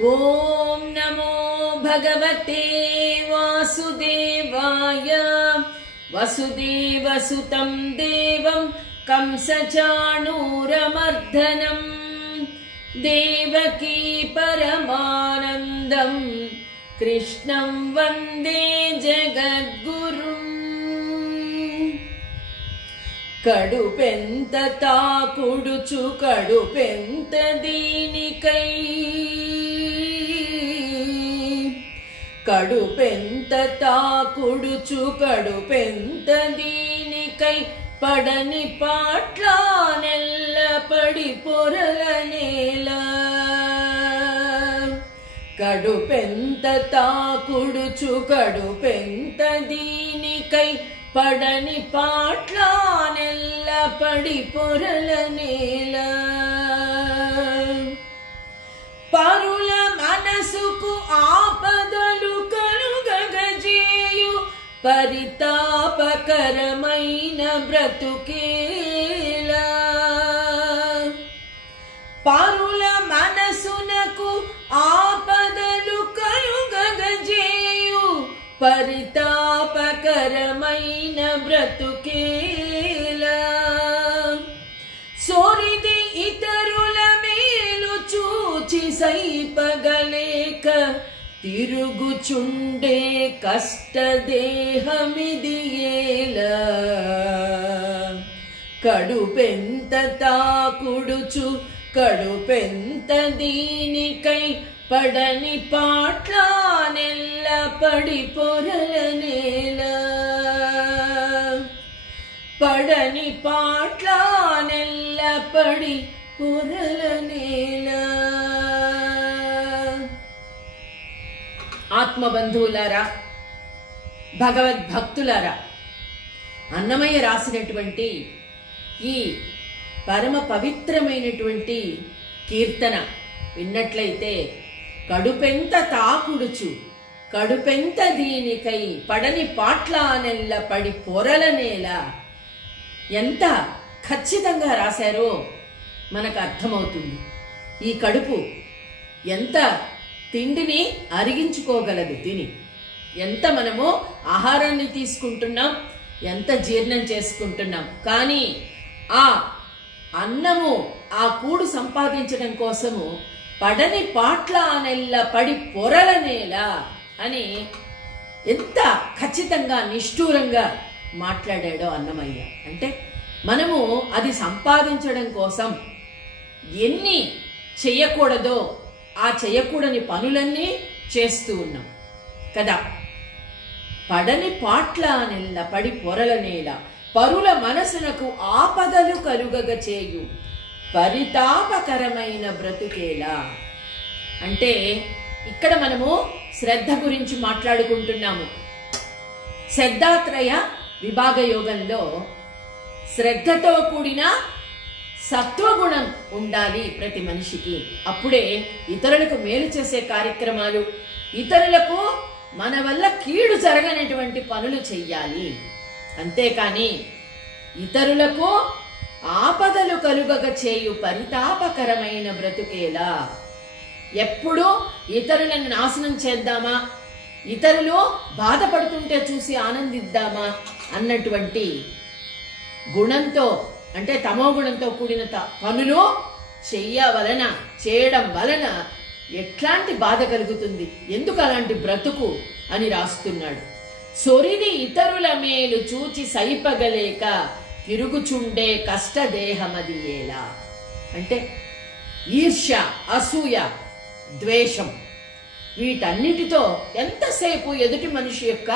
ఓం నమో భగవతే వాసుదేవాయ. వసుదేవసుతం దేవం కంసచాణూరమర్దనం దేవకీ పరమానందం కృష్ణం వందే జగద్గురుం. కడుపెంత తాకుడుచు కడుపెంత దీనికై, కడుపెంత తాకుడుచు కడుపెంత దీనికై పడని పాట్ల నెల్ల పడి పొరల నేల. కడుపెంత తాకుడుచు కడుపెంత దీనికై పడని పాట్ల నెల్ల పడి పొరల నేల. పరుల మనసుకు ఆపదలు కలుగజేయు పరితాపకరమైన బ్రతుకేలా. పరుల మనసునకు ఆపదలు కలుగజేయు పరితాపకరమైన బ్రతుకేలా. సోరిది ఇతరుల మేలు చూచి సైపగలేక తిరుగుచుండే కష్టదేహమిది ఏలా. కడుపెంత తాకుడుచు కడుపెంత దీనికై పడని పాట్ల నెల్ల పడి పొరల నేల. పడని పాట్ల నెల్ల పడి పొరల నేల. ఆత్మబంధువులారా, భగవద్భక్తులారా, అన్నమయ్య రాసినటువంటి ఈ పరమ పవిత్రమైనటువంటి కీర్తన విన్నట్లయితే కడుపెంత తాకుడుచు కడుపెంత దీనికై పడని పాట్ల నెల్ల పడి పొరల నేల ఎంత ఖచ్చితంగా రాశారో మనకు అర్థమవుతుంది. ఈ కడుపు ఎంత తిండిని అరిగించుకోగలదు, తిని ఎంత మనము ఆహారాన్ని తీసుకుంటున్నాం, ఎంత జీర్ణం చేసుకుంటున్నాం. కానీ ఆ అన్నము ఆ కూడు సంపాదించడం కోసము పడని పాట్ల నెల్ల పడి పొరల నేల అని ఎంత ఖచ్చితంగా నిష్ఠూరంగా మాట్లాడాడో అన్నమయ్య. అంటే మనము అది సంపాదించడం కోసం ఎన్ని చెయ్యకూడదో ఆ చెయ్యకూడని పనులన్నీ చేస్తూ ఉన్నాం కదా. పడని పాట్ల నెల్ల పడి పొరల నేల పరుల మనసునకు ఆపదలు కలుగగ చేయు పరితాపకరమైన బ్రతుకేలా. అంటే ఇక్కడ మనము శ్రద్ధ గురించి మాట్లాడుకుంటున్నాము. శ్రద్ధాత్రయ విభాగ యోగంలో శ్రద్ధతో కూడిన సత్వగుణం ఉండాలి ప్రతి మనిషికి. అప్పుడే ఇతరులకు మేలు చేసే కార్యక్రమాలు, ఇతరులకు మన వల్ల కీడు జరగనటువంటి పనులు చెయ్యాలి. అంతేకాని ఇతరులకు ఆపదలు కలుగగ చేయు పరితాపకరమైన బ్రతుకేలా. ఎప్పుడు ఇతరులను నాశనం చేద్దామా, ఇతరులు బాధపడుతుంటే చూసి ఆనందిద్దామా అన్నటువంటి గుణంతో, అంటే తమో గుణంతో కూడిన పనులు చేయడం వలన ఎట్లాంటి బాధ కలుగుతుంది, ఎందుకు అలాంటి బ్రతుకు అని రాస్తున్నాడు. సొరిది ఇతరుల మేలు చూచి సైపగలేక తిరుగుచుండే కష్టదేహమది ఏలా. అంటే ఈర్ష్య, అసూయ, ద్వేషం వీటన్నిటితో ఎంతసేపు ఎదుటి మనిషి యొక్క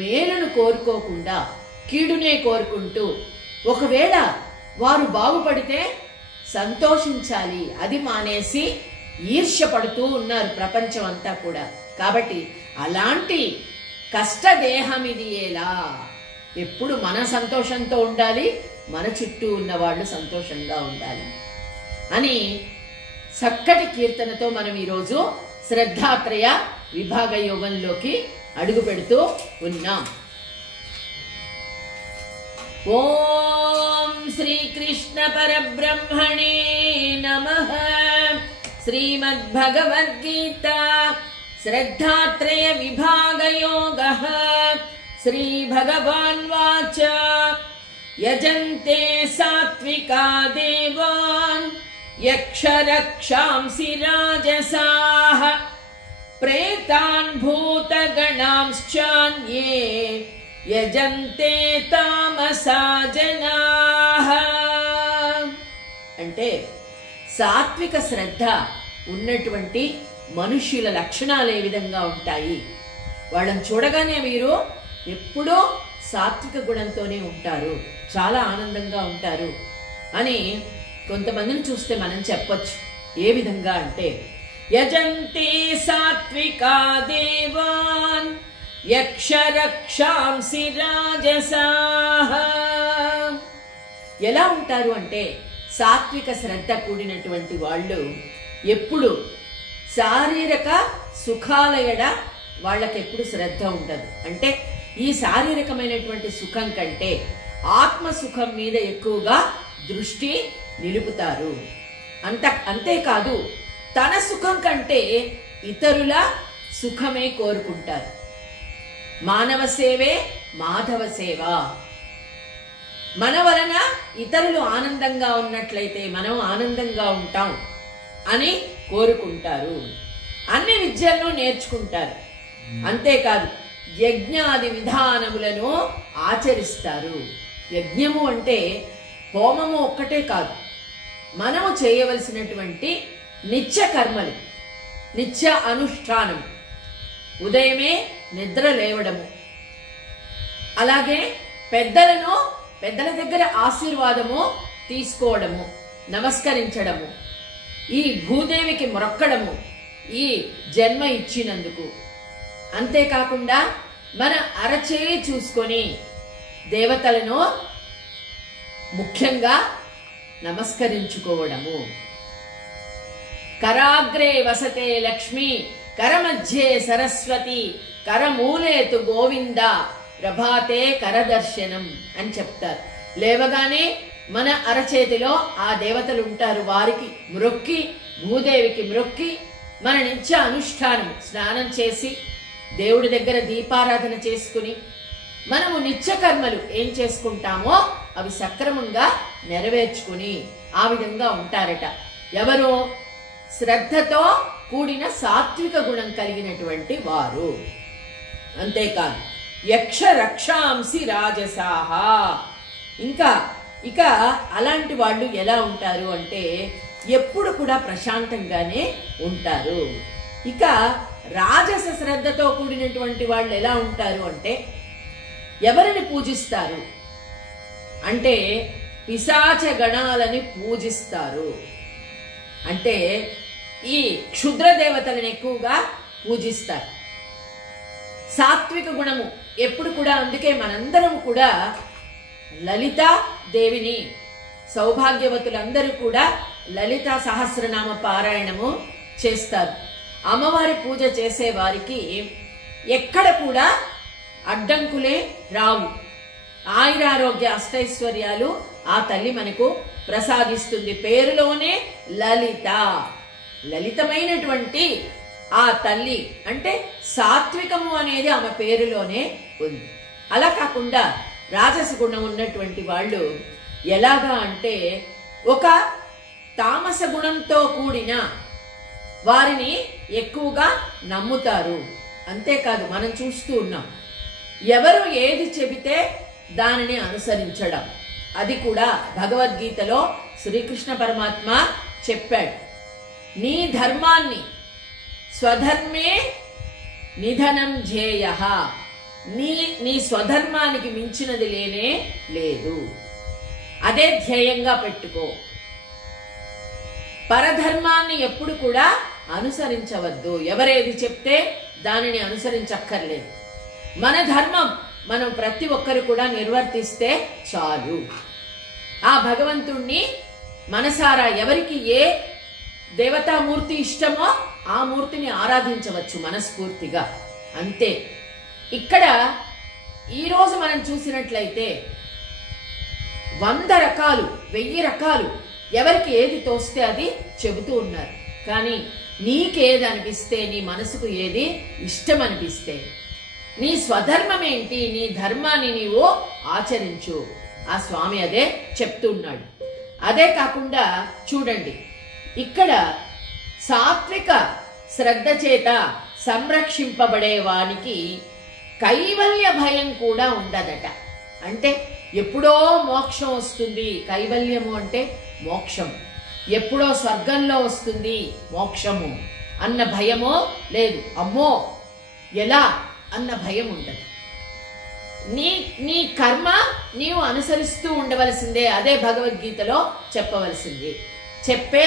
మేలును కోరుకోకుండా కీడునే కోరుకుంటూ, ఒకవేళ వారు బాగుపడితే సంతోషించాలి అది మానేసి ఈర్ష్య పడుతూ ఉన్నారు ప్రపంచం అంతా కూడా. కాబట్టి అలాంటి కష్టదేహమిది ఏలా. ఎప్పుడు మన సంతోషంతో ఉండాలి, మన చుట్టూ ఉన్న వాళ్ళు సంతోషంగా ఉండాలి అని చక్కటి కీర్తనతో మనం ఈరోజు శ్రద్ధాత్రయ విభాగ యోగంలోకి అడుగు పెడుతూ ఉన్నాం. ఓం శ్రీకృష్ణ పరబ్రహ్మణే నమః. श्रीमद्भगवद्गीता श्रद्धात्रय विभाग योगः श्रीभगवान्वाच यजन्ते सात्विका देवान् यक्षरक्षांसि राजसाः प्रेतान् भूतगणांश्चान्ये యజంతే తామసా జనాః. అంటే సాత్విక శ్రద్ధ ఉన్నటువంటి మనుష్యుల లక్షణాలు ఏ విధంగా ఉంటాయి, వాళ్ళని చూడగానే వీరు ఎప్పుడూ సాత్విక గుణంతోనే ఉంటారు, చాలా ఆనందంగా ఉంటారు అని కొంతమందిని చూస్తే మనం చెప్పొచ్చు. ఏ విధంగా అంటే యజంతే సాత్వికా దేవాన్ యక్షరక్షాంసి రాజసాః. ఎలా ఉంటారు అంటే సాత్విక శ్రద్ధ కూడినటువంటి వాళ్ళు ఎప్పుడు శారీరక సుఖాల ఎడ వాళ్ళకెప్పుడు శ్రద్ధ ఉండదు. అంటే ఈ శారీరకమైనటువంటి సుఖం కంటే ఆత్మ సుఖం మీద ఎక్కువగా దృష్టి నిలుపుతారు. అంతేకాదు తన సుఖం కంటే ఇతరుల సుఖమే కోరుకుంటారు. మానవ సేవే మాధవ సేవ. మన వలన ఇతరులు ఆనందంగా ఉన్నట్లయితే మనం ఆనందంగా ఉంటాం అని కోరుకుంటారు. అన్ని విద్యలను నేర్చుకుంటారు. అంతేకాదు యజ్ఞాది విధానములను ఆచరిస్తారు. యజ్ఞము అంటే హోమము ఒక్కటే కాదు, మనము చేయవలసినటువంటి నిత్య కర్మలు, నిత్య అనుష్ఠానం. ఉదయమే నిద్ర లేవడము, అలాగే పెద్దల దగ్గర ఆశీర్వాదము తీసుకోవడము, నమస్కరించడము, ఈ భూదేవికి మొరక్కడము ఈ జన్మ ఇచ్చినందుకు. అంతేకాకుండా మన అరచేయి చూసుకొని దేవతలను ముఖ్యంగా నమస్కరించుకోవడము. కరాగ్రే వసతే లక్ష్మి కరమధ్యే సరస్వతి కరమూలేతు గోవింద ప్రభాతే కరదర్శనం అని చెప్తారు. లేవగానే మన అరచేతిలో ఆ దేవతలు ఉంటారు. వారికి మ్రొక్కి, భూదేవికి మ్రొక్కి మన నిత్య అనుష్ఠానం స్నానం చేసి దేవుడి దగ్గర దీపారాధన చేసుకుని మనము నిత్య కర్మలు ఏం చేసుకుంటామో అవి సక్రమంగా నెరవేర్చుకుని ఆ విధంగా ఉంటారట. ఎవరో శ్రద్ధతో కూడిన సాత్విక గుణం కలిగినటువంటి వారు. అంతేకాదు యక్ష రక్షాంసి రాజసాహ. ఇక అలాంటి వాళ్ళు ఎలా ఉంటారు అంటే ఎప్పుడు కూడా ప్రశాంతంగానే ఉంటారు. ఇక రాజస శ్రద్ధతో కూడినటువంటి వాళ్ళు ఎలా ఉంటారు అంటే ఎవరిని పూజిస్తారు అంటే పిశాచ గణాలని పూజిస్తారు. అంటే ఈ క్షుద్ర దేవతలను ఎక్కువగా పూజిస్తారు. సాత్విక గుణము ఎప్పుడు కూడా, అందుకే మనందరం కూడా లలితా దేవిని, సౌభాగ్యవతులందరూ కూడా లలితా సహస్రనామ పారాయణము చేస్తారు. అమ్మవారి పూజ చేసే వారికి ఎక్కడ కూడా అడ్డంకులే రావు. ఆయురారోగ్య అష్టైశ్వర్యాలు ఆ తల్లి మనకు ప్రసాదిస్తుంది. పేరులోనే లలిత, లలితమైనటువంటి ఆ తల్లి అంటే సాత్వికము అనేది ఆమె పేరులోనే ఉంది. అలా కాకుండా రాజస గుణం ఉన్నటువంటి వాళ్ళు ఎలాగా అంటే ఒక తామస గుణంతో కూడిన వారిని ఎక్కువగా నమ్ముతారు. అంతేకాదు మనం చూస్తూ ఉన్నాం, ఎవరు ఏది చెబితే దానిని అనుసరించడం. అది కూడా భగవద్గీతలో శ్రీకృష్ణ పరమాత్మ చెప్పాడు. నీ ధర్మాన్ని స్వధర్మే నిధనం ధ్యేయః. నీ స్వధర్మానికి మించినది లేనే లేదు, అదే ధ్యేయంగా పెట్టుకో. పరధర్మాన్ని ఎప్పుడు కూడా అనుసరించవద్దు. ఎవరేది చెప్తే దానిని అనుసరించక్కర్లేదు. మన ధర్మం మనం ప్రతి ఒక్కరు కూడా నిర్వర్తిస్తే చాలు. ఆ భగవంతుణ్ణి మనసారా ఎవరికి ఏ దేవతామూర్తి ఇష్టమో ఆ మూర్తిని ఆరాధించవచ్చు మనస్ఫూర్తిగా. అంతే. ఇక్కడ ఈరోజు మనం చూసినట్లయితే 100 రకాలు 1000 రకాలు ఎవరికి ఏది తోస్తే అది చెబుతూ ఉన్నారు. కానీ నీకేది అనిపిస్తే, నీ మనసుకు ఏది ఇష్టం అనిపిస్తే, నీ స్వధర్మం ఏంటి, నీ ధర్మాన్ని నీవు ఆచరించు. ఆ స్వామి అదే చెప్తున్నాడు. అదే కాకుండా చూడండి, ఇక్కడ సాత్విక శ్రద్ధ చేత సంరక్షింపబడే వానికి కైవల్య భయం కూడా ఉండదట. అంటే ఎప్పుడో మోక్షం వస్తుంది, కైవల్యము అంటే మోక్షం, ఎప్పుడో స్వర్గంలో వస్తుంది మోక్షము అన్న భయమో లేదు. అమ్మో ఎలా అన్న భయం ఉండదు. నీ కర్మ నీవు అనుసరిస్తూ ఉండవలసిందే. అదే భగవద్గీతలో చెప్పవలసింది. చెప్పే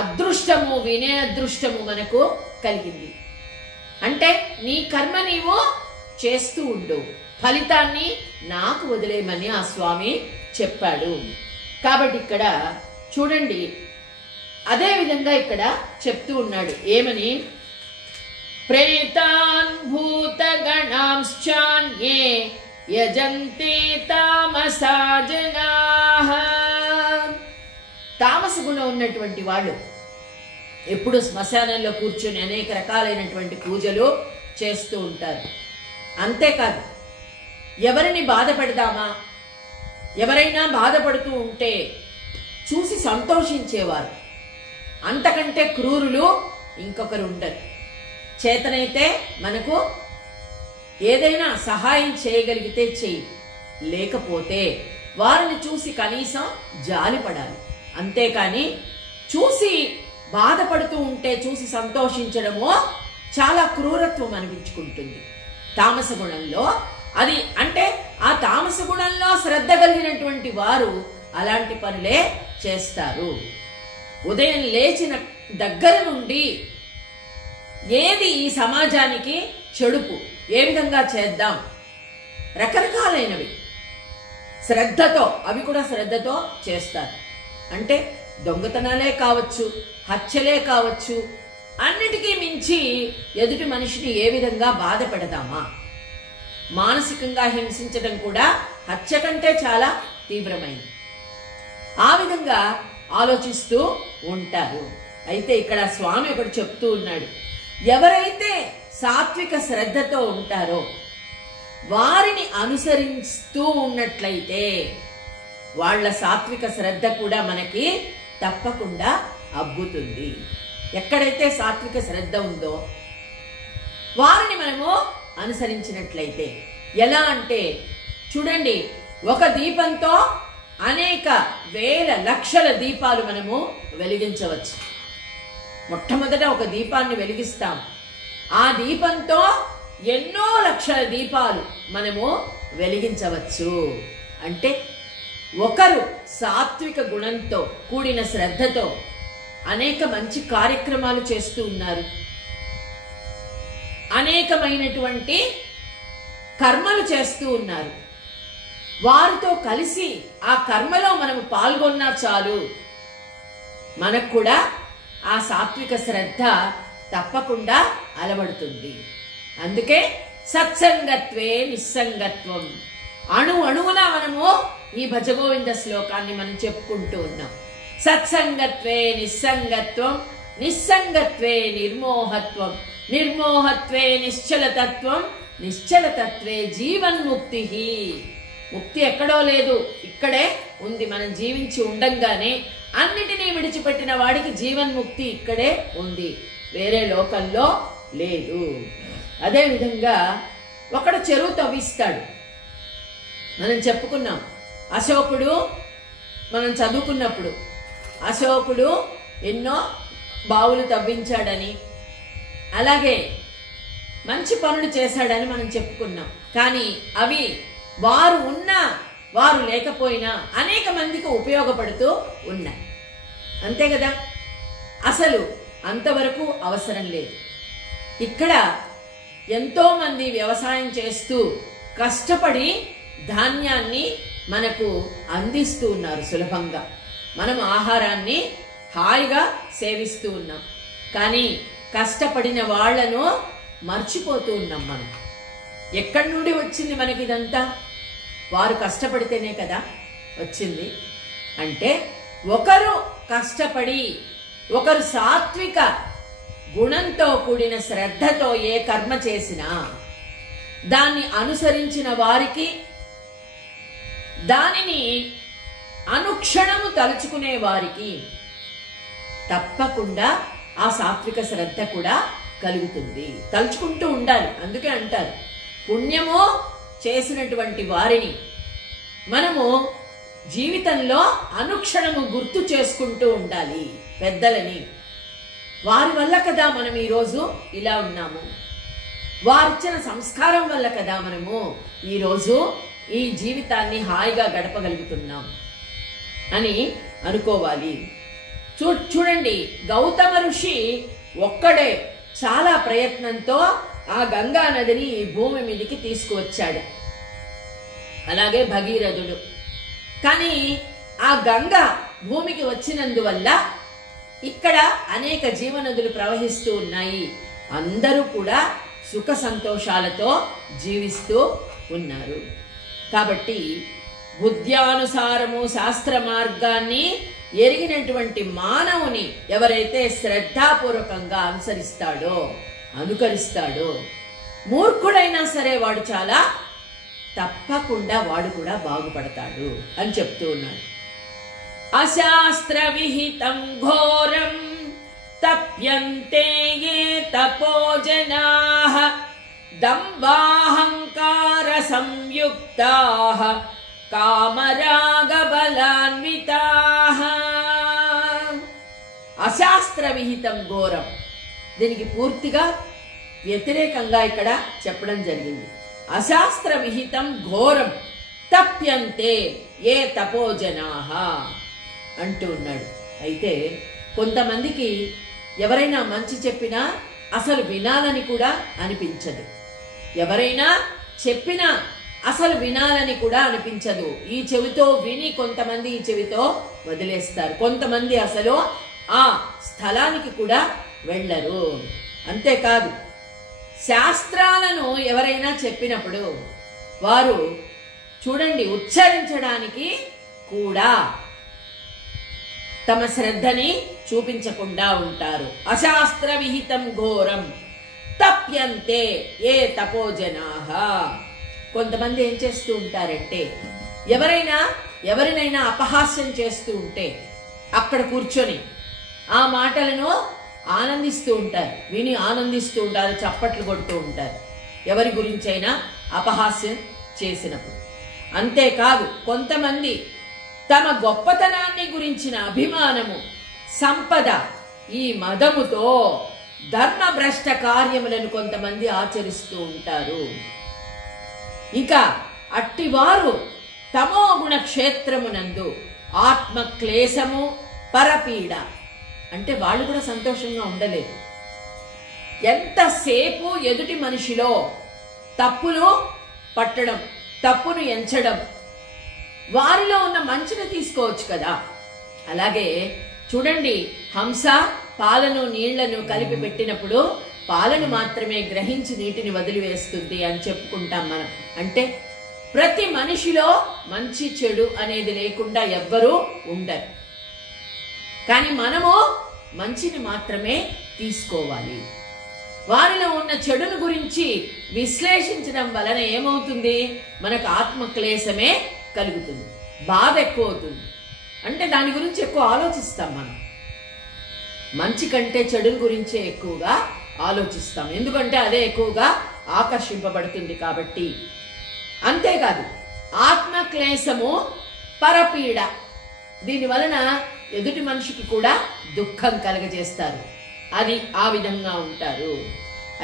అదృష్టము, వినే అదృష్టము మనకు కలిగింది. అంటే నీ కర్మ నీవు చేస్తూ ఉండు, ఫలితాన్ని నాకు వదిలేయమని ఆ స్వామి చెప్పాడు. కాబట్టి ఇక్కడ చూడండి, అదే విధంగా ఇక్కడ చెప్తూ ఉన్నాడు. ఏమని? ప్రేతాన్ భూతగణాంశ్చాన్యే యజంతే తామసా జనాః. తామస గుణం ఉన్నటువంటి వాళ్ళు ఎప్పుడు శ్మశానంలో కూర్చొని అనేక రకాలైనటువంటి పూజలు చేస్తూ ఉంటారు. అంతేకాదు, ఎవరిని బాధ పెడదామా, ఎవరైనా బాధపడుతూ ఉంటే చూసి సంతోషించేవారు. అంతకంటే క్రూరులు ఇంకొకరు ఉండరు. చేతనైతే మనకు ఏదైనా సహాయం చేయగలిగితే చెయ్యి, లేకపోతే వారిని చూసి కనీసం జాలిపడాలి. అంతేకాని చూసి బాధపడుతూ ఉంటే చూసి సంతోషించడము చాలా క్రూరత్వం అనిపించుకుంటుంది తామస గుణంలో. అది అంటే ఆ తామస గుణంలో శ్రద్ధ కలిగినటువంటి వారు అలాంటి పనులే చేస్తారు. ఉదయం లేచిన దగ్గర నుండి ఏది ఈ సమాజానికి చెడుపు, ఏ విధంగా చేద్దాం, రకరకాలైనవి శ్రద్ధతో, అవి కూడా శ్రద్ధతో చేస్తారు. అంటే దొంగతనాలే కావచ్చు, హత్యలే కావచ్చు, అన్నిటికీ మించి ఎదుటి మనిషిని ఏ విధంగా బాధ పెడదామా, మానసికంగా హింసించడం కూడా హత్య కంటే చాలా తీవ్రమైంది. ఆ విధంగా ఆలోచిస్తూ ఉంటారు. అయితే ఇక్కడ స్వామి ఒకటి చెప్తూ ఉన్నాడు, ఎవరైతే సాత్విక శ్రద్ధతో ఉంటారో వారిని అనుసరిస్తూ ఉన్నట్లయితే వాళ్ళ సాత్విక శ్రద్ధ కూడా మనకి తప్పకుండా అబ్బుతుంది. ఎక్కడైతే సాత్విక శ్రద్ధ ఉందో వారిని మనము అనుసరించినట్లయితే ఎలా అంటే చూడండి, ఒక దీపంతో అనేక వేల లక్షల దీపాలు మనము వెలిగించవచ్చు. మొట్టమొదట ఒక దీపాన్ని వెలిగిస్తాం, ఆ దీపంతో ఎన్నో లక్షల దీపాలు మనము వెలిగించవచ్చు. అంటే ఒకరు సాత్విక గుణంతో కూడిన శ్రద్ధతో అనేక మంచి కార్యక్రమాలు చేస్తూ ఉన్నారు, అనేకమైనటువంటి కర్మలు చేస్తూ ఉన్నారు. వారితో కలిసి ఆ కర్మలో మనము పాల్గొన్నా చాలు, మనకు కూడా ఆ సాత్విక శ్రద్ధ తప్పకుండా అలవడుతుంది. అందుకే సత్సంగత్వే నిస్సంగత్వం. అణువున మనము ఈ భజగోవింద శ్లోకాన్ని మనం చెప్పుకుంటూ ఉన్నాం. సత్సంగత్వే నిస్సంగత్వం, నిస్సంగత్వే నిర్మోహత్వం, నిర్మోహత్వే నిశ్చలతత్వం, నిశ్చలతత్వే జీవన్ముక్తి. ముక్తి ఎక్కడో లేదు, ఇక్కడే ఉంది. మనం జీవించి ఉండంగానే అన్నిటినీ విడిచిపెట్టిన వాడికి జీవన్ముక్తి ఇక్కడే ఉంది, వేరే లోకంలో లేదు. అదే విధంగా ఒకడు చెరువు తవ్విస్తాడు. మనం చెప్పుకున్నాం, అశోకుడు, మనం చదువుకున్నప్పుడు అశోకుడు ఎన్నో బావులు తవ్వించాడని, అలాగే మంచి పనులు చేశాడని మనం చెప్పుకున్నాం. కానీ అవి వారు ఉన్నా వారు లేకపోయినా అనేక మందికి ఉపయోగపడుతూ ఉన్నాయి. అంతే కదా, అసలు అంతవరకు అవసరం లేదు. ఇక్కడ ఎంతో మంది వ్యవసాయం చేస్తూ కష్టపడి ధాన్యాన్ని మనకు అందిస్తూ ఉన్నారు సులభంగా. మనం ఆహారాన్ని హాయిగా సేవిస్తూ ఉన్నాం, కానీ కష్టపడిన వాళ్లను మర్చిపోతూ ఉన్నాం. మనం ఎక్కడి నుండి వచ్చింది మనకి ఇదంతా? వారు కష్టపడితేనే కదా వచ్చింది. అంటే ఒకరు కష్టపడి ఒకరు సాత్విక గుణంతో కూడిన శ్రద్ధతో ఏ కర్మ చేసినా దాన్ని అనుసరించిన వారికి, దానిని అనుక్షణము తలుచుకునే వారికి తప్పకుండా ఆ సాత్విక శ్రద్ధ కూడా కలుగుతుంది. తలుచుకుంటూ ఉండాలి. అందుకే అంటారు, పుణ్యము చేసినటువంటి వారిని మనము జీవితంలో అనుక్షణము గుర్తు చేసుకుంటూ ఉండాలి. పెద్దలని, వారి వల్ల కదా మనం ఈరోజు ఇలా ఉన్నాము. వారిచ్చిన సంస్కారం వల్ల కదా మనము ఈరోజు ఈ జీవితాన్ని హాయిగా గడపగలుగుతున్నాం అని అనుకోవాలి. చూడండి, గౌతమ ఋషి ఒక్కడే చాలా ప్రయత్నంతో ఆ గంగా నదిని ఈ భూమి మీదకి తీసుకువచ్చాడు. అలాగే భగీరథుడు. కానీ ఆ గంగ భూమికి వచ్చినందువల్ల ఇక్కడ అనేక జీవనదులు ప్రవహిస్తూ ఉన్నాయి. అందరూ కూడా సుఖ సంతోషాలతో జీవిస్తూ ఉన్నారు. కాబట్టి బుద్ధ్యానుసారము శాస్త్ర మార్గాన్ని ఎరిగినటువంటి మానవుని ఎవరైతే శ్రద్ధాపూర్వకంగా అనుకరిస్తాడో, మూర్ఖుడైనా సరే వాడు చాలా తప్పకుండా వాడు కూడా బాగుపడతాడు అని చెప్తూ ఉన్నాడు. అశాస్త్ర విహితం ఘోరం తప్యంతే ఏ తపోజనాః దంభాహంకార సంయుక్తాః కామరాగ బలాన్వితాః. అశాస్త్ర విహితం ఘోరం, దీనికి పూర్తిగా వ్యతిరేకంగా ఇక్కడ చెప్పడం జరిగింది. అశాస్త్ర విహితం ఘోరం తప్యంతే ఏ తపోజనాః అంటూ ఉన్నాడు. అయితే కొంతమందికి ఎవరైనా మంచి చెప్పినా అసలు వినాలని కూడా అనిపించదు. ఎవరైనా చెప్పినా అసలు వినాలని కూడా అనిపించదు. ఈ చెవితో విని కొంతమంది ఈ చెవితో వదిలేస్తారు. కొంతమంది అసలు ఆ స్థలానికి కూడా వెళ్ళరు. అంతేకాదు, శాస్త్రాలను ఎవరైనా చెప్పినప్పుడు వారు చూడండి ఉచ్చరించడానికి కూడా తమ శ్రద్ధని చూపించకుండా ఉంటారు. అశాస్త్ర విహితం ఘోరం తప్యంతే ఏ తపోజనాః. కొంతమంది ఏం చేస్తూ ఉంటారంటే, ఎవరినైనా అపహాస్యం చేస్తూ ఉంటే అక్కడ కూర్చొని ఆ మాటలను ఆనందిస్తూ ఉంటారు, విని ఆనందిస్తూ ఉంటారు, చప్పట్లు కొడుతూ ఉంటారు ఎవరి గురించైనా అపహాస్యం చేసినప్పుడు. అంతేకాదు, కొంతమంది తమ గొప్పతనాన్ని గురించిన అభిమానము, సంపద, ఈ మదముతో ధర్మభ్రష్ట కార్యములను కొంతమంది ఆచరిస్తూ ఉంటారు. ఇక అట్టివారు తమో గుణ క్షేత్రమునందు ఆత్మ క్లేశము, పరపీడ, అంటే వాళ్ళు కూడా సంతోషంగా ఉండలేదు. ఎంతసేపు ఎదుటి మనిషిలో తప్పును పట్టడం, తప్పును ఎంచడం, వారిలో ఉన్న మంచిని తీసుకోవచ్చు కదా. అలాగే చూడండి, హంస పాలను నీళ్లను కలిపి పెట్టినప్పుడు పాలను మాత్రమే గ్రహించి నీటిని వదిలివేస్తుంది అని చెప్పుకుంటాం మనం. అంటే ప్రతి మనిషిలో మంచి చెడు అనేది లేకుండా ఎవ్వరూ ఉండరు. కానీ మనము మంచిని మాత్రమే తీసుకోవాలి. వారిలో ఉన్న చెడును గురించి విశ్లేషించడం వలన ఏమవుతుంది, మనకు ఆత్మక్లేశమే కలుగుతుంది, బాధ ఎక్కువ అవుతుంది. అంటే దాని గురించి ఎక్కువ ఆలోచిస్తాం మనం. మంచి కంటే చెడు గురించే ఎక్కువగా ఆలోచిస్తాం, ఎందుకంటే అదే ఎక్కువగా ఆకర్షింపబడుతుంది కాబట్టి. అంతేకాదు, ఆత్మక్లేశము, పరపీడ, దీని వలన ఎదుటి మనిషికి కూడా దుఃఖం కలగజేస్తారు. అది ఆ విధంగా ఉంటారు.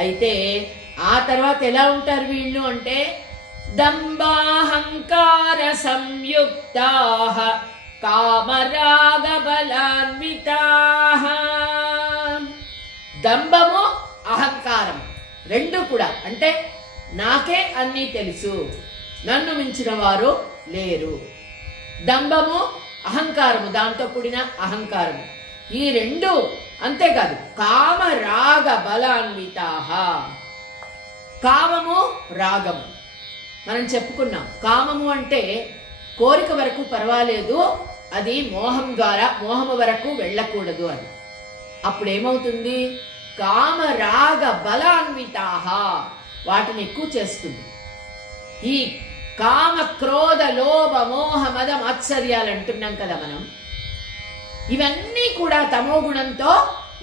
అయితే ఆ తర్వాత ఎలా ఉంటారు వీళ్ళు అంటే, దంభాహంకార సంయుక్తాః కామరాగ బలాన్వితాః. దంభము, అహంకారం రెండు కూడా, అంటే నాకే అన్నీ తెలుసు, నన్ను మించిన వారు లేరు. దంభము, అహంకారము, దాంతో కూడిన అహంకారము, ఈ రెండు. అంతేకాదు, కామరాగ బలాన్వితాః. కామము, రాగము మనం చెప్పుకున్నాం. కామము అంటే కోరిక వరకు పర్వాలేదు, అది మోహము వరకు వెళ్ళకూడదు అని. అప్పుడేమవుతుంది? కామరాగ బలాన్వితాహ, వాటిని ఎక్కువ చేస్తుంది. ఈ కామ క్రోధ లోభ మోహ మద మాత్సర్యాలు అంటున్నాం కదా మనం, ఇవన్నీ కూడా తమో గుణంతో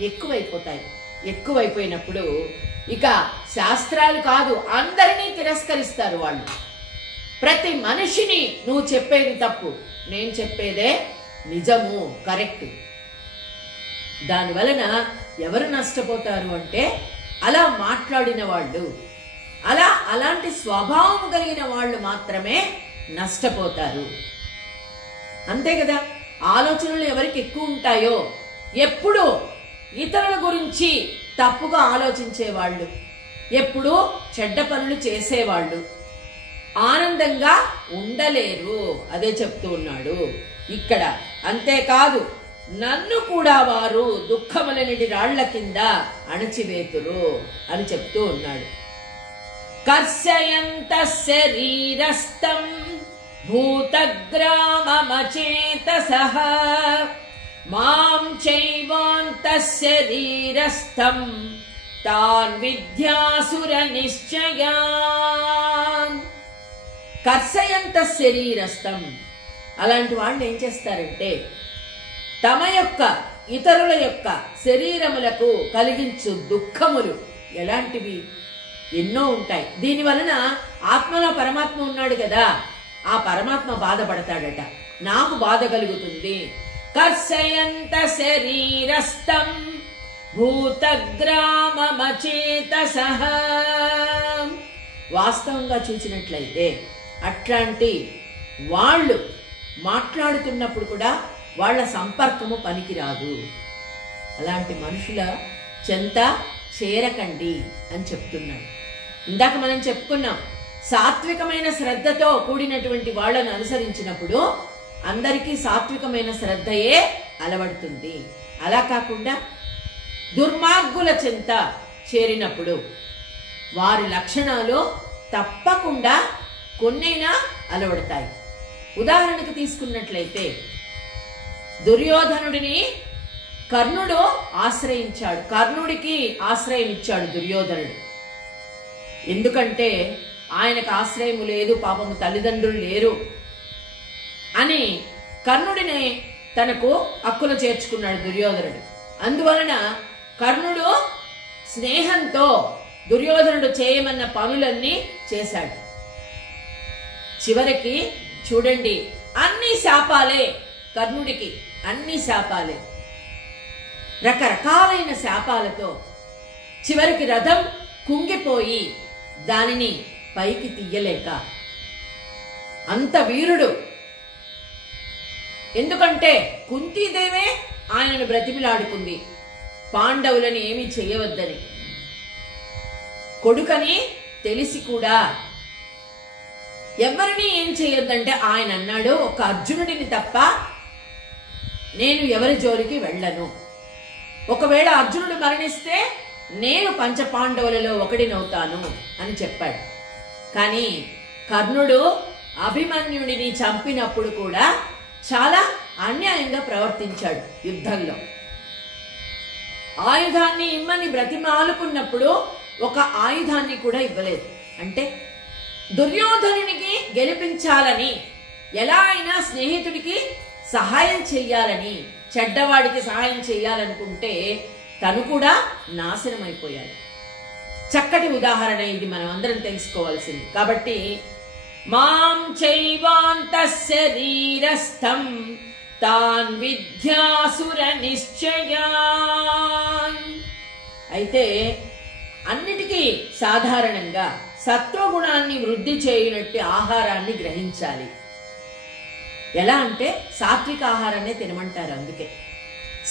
ఎక్కువైపోతాయి. ఎక్కువైపోయినప్పుడు ఇక శాస్త్రాలు కాదు, అందరినీ తిరస్కరిస్తారు వాళ్ళు. ప్రతి మనిషిని నువ్వు చెప్పేది తప్పు, నేను చెప్పేదే నిజము, కరెక్ట్. దానివలన ఎవరు నష్టపోతారు అంటే అలా మాట్లాడిన వాళ్ళు, అలాంటి స్వభావం కలిగిన వాళ్ళు మాత్రమే నష్టపోతారు. అంతే కదా. ఆలోచనలు ఎవరికి ఎక్కువ ఉంటాయో, ఎప్పుడు ఇతరుల గురించి తప్పుగా ఆలోచించేవాళ్ళు, ఎప్పుడు చెడ్డ పనులు చేసేవాళ్ళు ఆనందంగా ఉండలేరు. అదే చెప్తూ ఉన్నాడు ఇక్కడ. అంతేకాదు, నన్ను కూడా వారు దుఃఖములనిటి రాళ్ల కింద అణచివేతురు అని చెప్తూ ఉన్నాడు. కర్షయంత శరీరస్థం భూతగ్రామమచేతసః మాం చైవాంత శరీరస్థం తాన్ విద్యాసుర నిశ్చయాన్. కర్షయంత శరీరస్థం, అలాంటి వాళ్ళు ఏం చేస్తారంటే తమ యొక్క ఇతరుల యొక్క శరీరములకు కలిగించు దుఃఖములు ఎలాంటివి ఎన్నో ఉంటాయి. దీని వలన ఆత్మలో పరమాత్మ ఉన్నాడు కదా, ఆ పరమాత్మ బాధపడతాడట, నాకు బాధ కలుగుతుంది. కర్షయంత శరీరస్థం భూతగ్రామమచేతసః. వాస్తవంగా చూసినట్లయితే అట్లాంటి వాళ్ళు మాట్లాడుతున్నప్పుడు కూడా వాళ్ళ సంపర్కము పనికిరాదు. అలాంటి మనుషుల చెంత చేరకండి అని చెప్తున్నాడు. ఇందాక మనం చెప్పుకున్నాం, సాత్వికమైన శ్రద్ధతో కూడినటువంటి వాళ్ళను అనుసరించినప్పుడు అందరికీ సాత్వికమైన శ్రద్ధయే అలవడుతుంది. అలా కాకుండా దుర్మార్గుల చెంత చేరినప్పుడు వారి లక్షణాలు తప్పకుండా కొన్నైనా అలవడతాయి. ఉదాహరణకు తీసుకున్నట్లయితే దుర్యోధనుడిని కర్ణుడు ఆశ్రయించాడు, కర్ణుడికి ఆశ్రయం ఇచ్చాడు దుర్యోధనుడు. ఎందుకంటే ఆయనకు ఆశ్రయము లేదు, పాపము తల్లిదండ్రులు లేరు అని కర్ణుడిని తనకు హక్కును చేర్చుకున్నాడు దుర్యోధనుడు. అందువలన కర్ణుడు స్నేహంతో దుర్యోధనుడు చేయమన్న పనులన్నీ చేశాడు. చివరికి చూడండి, అన్ని శాపాలే కర్ణుడికి, అన్ని శాపాలే, రకరకాలైన శాపాలతో చివరికి రథం కుంగిపోయి దానిని పైకి తీయలేక అంత వీరుడు. ఎందుకంటే కుంతీదేవే ఆయనను బ్రతిమిలాడుకుంది, పాండవులని ఏమీ చేయవద్దని. కొడుకని తెలిసి కూడా ఎవరిని ఏం చేయొద్దంటే ఆయన అన్నాడు, ఒక అర్జునుడిని తప్ప నేను ఎవరి జోలికి వెళ్ళను. ఒకవేళ అర్జునుడు మరణిస్తే నేను పంచపాండవులలో ఒకడినవుతాను అని చెప్పాడు. కానీ కర్ణుడు అభిమన్యుడిని చంపినప్పుడు కూడా చాలా అన్యాయంగా ప్రవర్తించాడు. యుద్ధంలో ఆయుధాన్ని ఇమ్మని బ్రతిమాలుకున్నప్పుడు ఒక ఆయుధాన్ని కూడా ఇవ్వలేదు. అంటే దుర్యోధనునికి గెలిపించాలని, ఎలా అయినా స్నేహితుడికి సహాయం చెయ్యాలని, చెడ్డవాడికి సహాయం చెయ్యాలనుకుంటే తను కూడా నాశనం అయిపోయాడు. చక్కటి ఉదాహరణ ఇది, మనం అందరం తెలుసుకోవాల్సింది. కాబట్టి మాం చైవాంత శరీరస్థం తాన్ విద్యాసుర నిశ్చయాన్. అయితే అన్నిటికీ సాధారణంగా సత్వగుణాన్ని వృద్ధి చేయనట్టు ఆహారాన్ని గ్రహించాలి. ఎలా అంటే సాత్విక ఆహారాన్ని తినమంటారు. అందుకే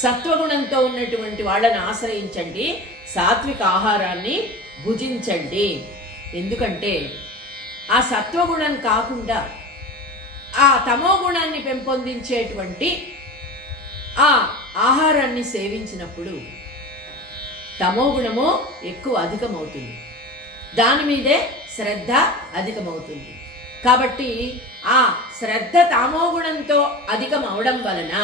సత్వగుణంతో ఉన్నటువంటి వాళ్ళని ఆశ్రయించండి, సాత్విక ఆహారాన్ని భుజించండి. ఎందుకంటే ఆ సత్వగుణం కాకుండా ఆ తమో గుణాన్ని పెంపొందించేటువంటి ఆ ఆహారాన్ని సేవించినప్పుడు తమో గుణము ఎక్కువ అధికమవుతుంది, దాని మీదే శ్రద్ధ అధికమవుతుంది. కాబట్టి ఆ శ్రద్ధ తమో గుణంతో అధికం అవడం వలన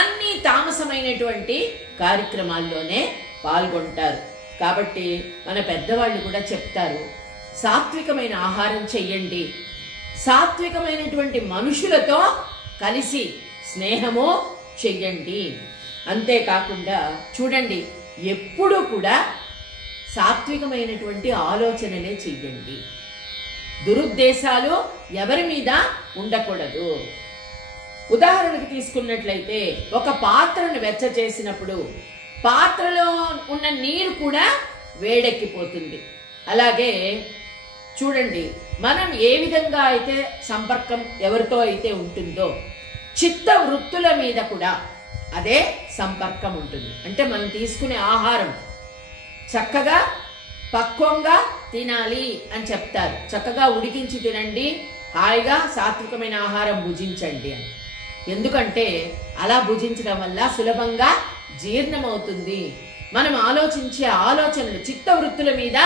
అన్ని తామసమైనటువంటి కార్యక్రమాల్లోనే పాల్గొంటారు. కాబట్టి మన పెద్దవాళ్ళు కూడా చెప్తారు, సాత్వికమైన ఆహారం చెయ్యండి, సాత్వికమైనటువంటి మనుషులతో కలిసి స్నేహము చెయ్యండి. అంతేకాకుండా చూడండి, ఎప్పుడూ కూడా సాత్వికమైనటువంటి ఆలోచనలే చెయ్యండి. దురుద్దేశాలు ఎవరి మీద ఉండకూడదు. ఉదాహరణకు తీసుకున్నట్లయితే ఒక పాత్రను వెచ్చ చేసినప్పుడు పాత్రలో ఉన్న నీరు కూడా వేడెక్కిపోతుంది. అలాగే చూడండి, మనం ఏ విధంగా అయితే సంపర్కం ఎవరితో అయితే ఉంటుందో చిత్త వృత్తుల మీద కూడా అదే సంపర్కం ఉంటుంది. అంటే మనం తీసుకునే ఆహారం చక్కగా పక్వంగా తినాలి అని చెప్తారు. చక్కగా ఉడికించి తినండి, హాయిగా సాత్వికమైన ఆహారం భుజించండి అని. ఎందుకంటే అలా భుజించడం వల్ల సులభంగా జీర్ణమవుతుంది. మనం ఆలోచించే ఆలోచనలు చిత్తవృత్తుల మీద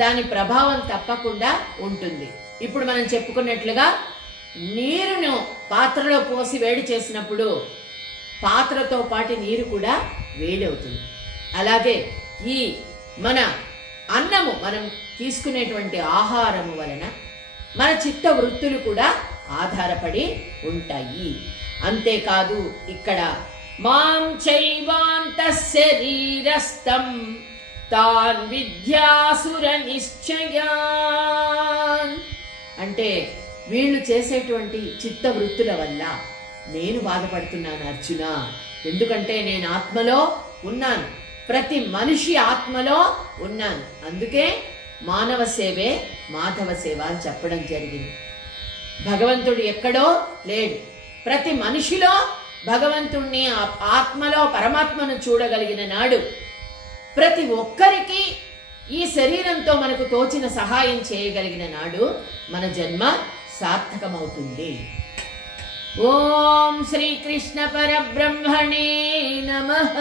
దాని ప్రభావం తప్పకుండా ఉంటుంది. ఇప్పుడు మనం చెప్పుకున్నట్లుగా నీరును పాత్రలో పోసి వేడి చేసినప్పుడు పాత్రతో పాటు నీరు కూడా వేడి అవుతుంది. అలాగే ఈ మన అన్నము, మనం తీసుకునేటువంటి ఆహారము వలన మన చిత్త వృత్తులు కూడా ఆధారపడి ఉంటాయి. అంతేకాదు, ఇక్కడ మాం చైవాంత శరీరస్థం తాన్ విద్యాసుర నిశ్చయాన్ అంటే వీళ్ళు చేసేటువంటి చిత్త వృత్తుల వల్ల నేను బాధపడుతున్నాను అర్జున. ఎందుకంటే నేను ఆత్మలో ఉన్నాను, ప్రతి మనిషి ఆత్మలో ఉన్నాను. అందుకే మానవ సేవే మాధవ సేవ అని చెప్పడం జరిగింది. భగవంతుడు ఎక్కడో లేడు, ప్రతి మనిషిలో భగవంతుణ్ణి ఆత్మలో పరమాత్మను చూడగలిగిన నాడు ప్రతి ఒక్కరికి ఈ శరీరంతో మనకు తోచిన సహాయం చేయగలిగిన నాడు మన జన్మ సార్థకమవుతుంది. ఓం శ్రీకృష్ణ పరబ్రహ్మణే నమః.